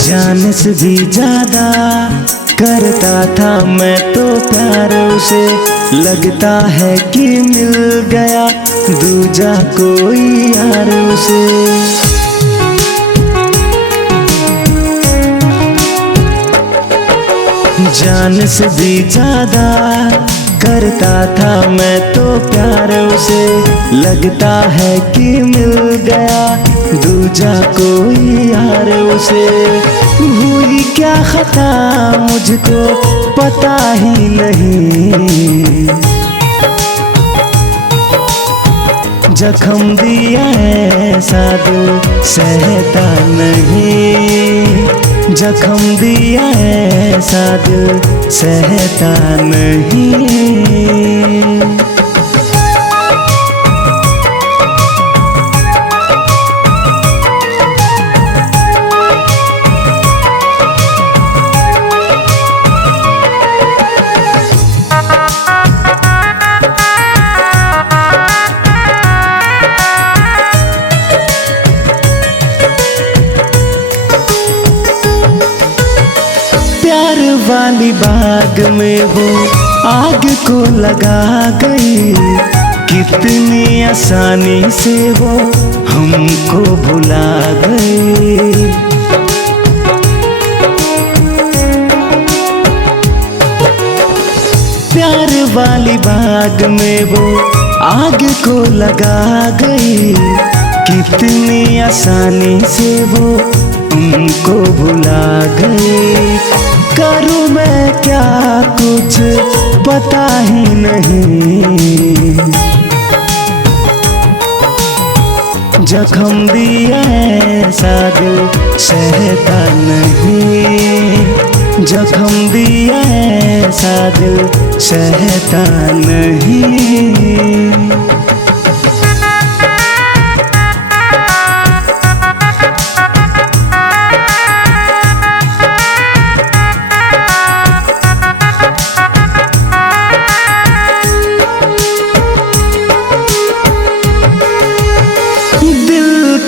जान से भी ज्यादा करता था मैं तो प्यार उसे, लगता है कि मिल गया दूजा कोई यार उसे। जान से भी ज्यादा करता था मैं तो प्यार उसे, लगता है कि मिल गया दूजा कोई यार उसे। हुई क्या खता मुझको पता ही नहीं, जख्म दिया ऐसा दिल सहता नहीं, जख्म दिया ऐसा दिल सहता नहीं। प्यार वाली बाग में वो आग को लगा गई, कितनी आसानी से वो हमको भुला गई। प्यार वाली बाग में वो आग को लगा गई, कितनी आसानी से वो हमको भुला गई। करूँ मैं क्या कुछ पता ही नहीं, जख्म दिया ऐसा दिल सहता नहीं, जख्म दिया ऐसा दिल सहता नहीं।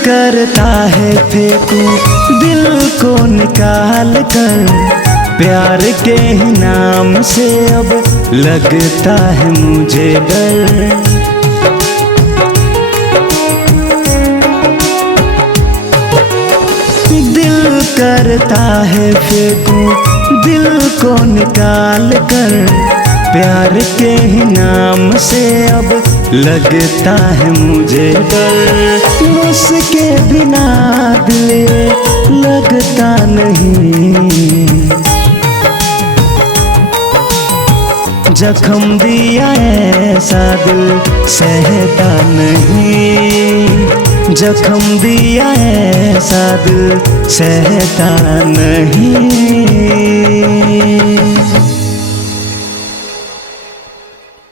करता है फेंकूं दिल को निकाल कर, प्यार के ही नाम से अब लगता है मुझे डर। दिल करता है फेंकूं दिल को निकाल कर, प्यार के ही नाम से अब लगता है मुझे डर। उसके बिना दिल लगता नहीं, जख्म दिया ऐसा दिल सहता नहीं, जख्म दिया ऐसा दिल सहता नहीं।